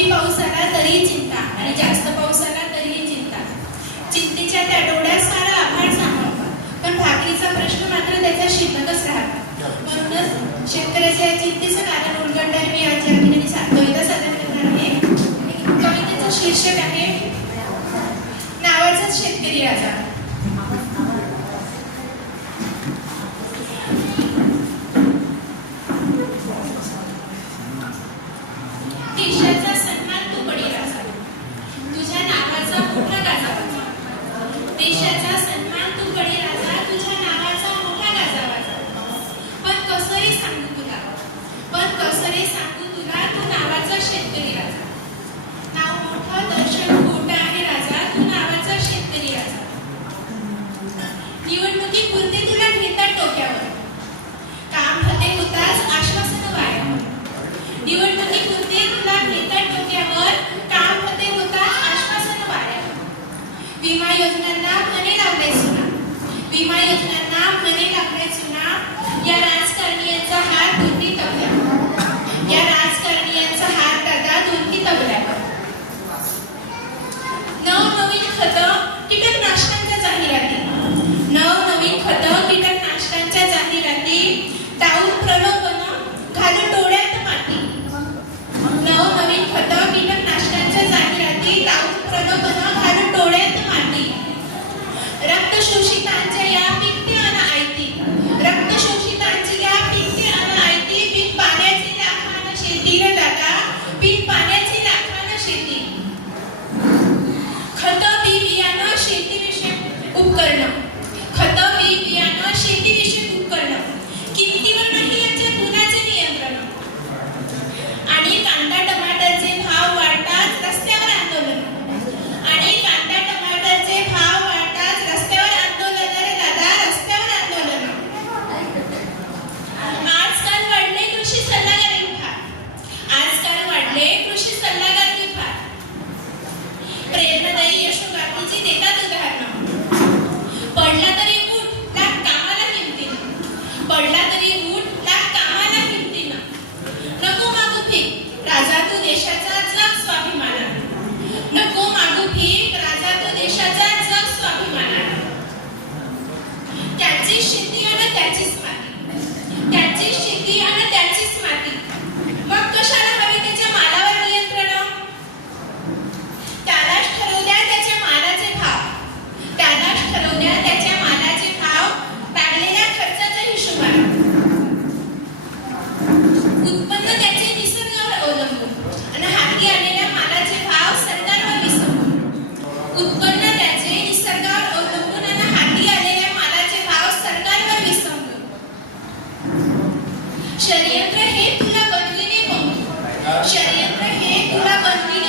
कमी पाऊस आला तरीही चिंता आणि जास्त पाऊस आला तरीही चिंता. चिंतेच्या त्या डोळ्यात सारा आभार सांभाळवा पण भाकरीचा प्रश्न मात्र त्याचा शिल्लकच राहतो म्हणूनच शेतकऱ्याच्या चिंतेचं कारण उलगडणार मी आज या ठिकाणी सादर करणार आहे. कवितेचं शीर्षक आहे नावाचाच शेतकरी आजार योजनांना मैंने लावणे सुना विमा योजनांना मैंने लावणे षडयंत्र हे तुला बनलेले हाँ। शरीर षडयंत्र हे तुला बनले